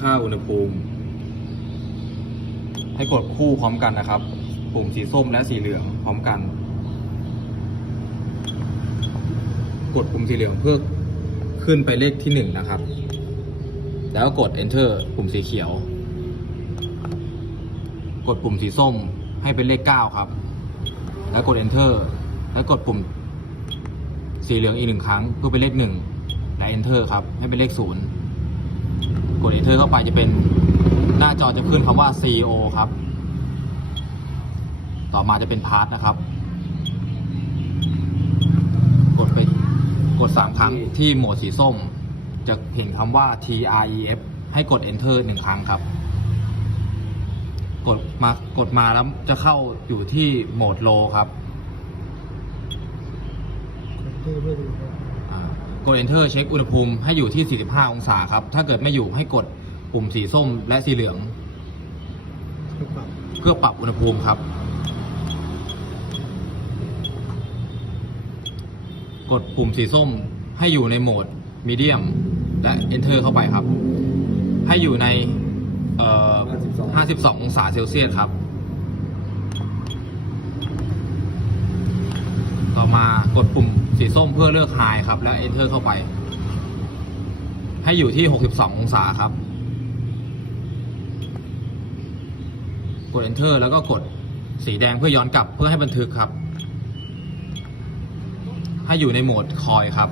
ค่าอุณหภูมิ ให้กดคู่พร้อมกันนะครับ ปุ่มสีส้มและสีเหลืองพร้อมกัน กดปุ่มสีเหลืองเพื่อขึ้นไปเลขที่หนึ่งนะครับ แล้วก็กด enter ปุ่มสีเขียว กดปุ่มสีส้มให้เป็นเลขเก้าครับ แล้วกด enter แล้วกดปุ่มสีเหลืองอีกหนึ่งครั้งเพื่อเป็นเลขหนึ่งและ enter ครับ ให้เป็นเลข ศูนย์กด enter เข้าไปจะเป็นหน้าจอจะขึ้นคำว่า CEO ครับ ต่อมาจะเป็น part นะครับ กดไปกดสามครั้งที่โหมดสีส้ม จะเห็นคำว่า TREF ให้กด enter หนึ่งครั้งครับ กดมากดมาแล้วจะเข้าอยู่ที่โหมด low ครับอ่า กด enter เช็คอุณหภูมิให้อยู่ที่ 45 องศาครับ ถ้าเกิดไม่อยู่ให้กดปุ่มสีส้มและสีเหลือง เพื่อปรับอุณหภูมิครับ กดปุ่มสีส้มให้อยู่ในโหมดมีเดียมและ enter เข้าไปครับ ให้อยู่ในเอ่อ52 องศาเซลเซียสครับ ต่อมากดปุ่ม สีส้มเพื่อเลือกไฮครับ แล้ว Enter เข้าไป ให้อยู่ที่ 62 องศาครับ กด Enter แล้วก็กดสีแดงเพื่อย้อนกลับเพื่อให้บันทึกครับ ให้อยู่ในโหมดคอยครับ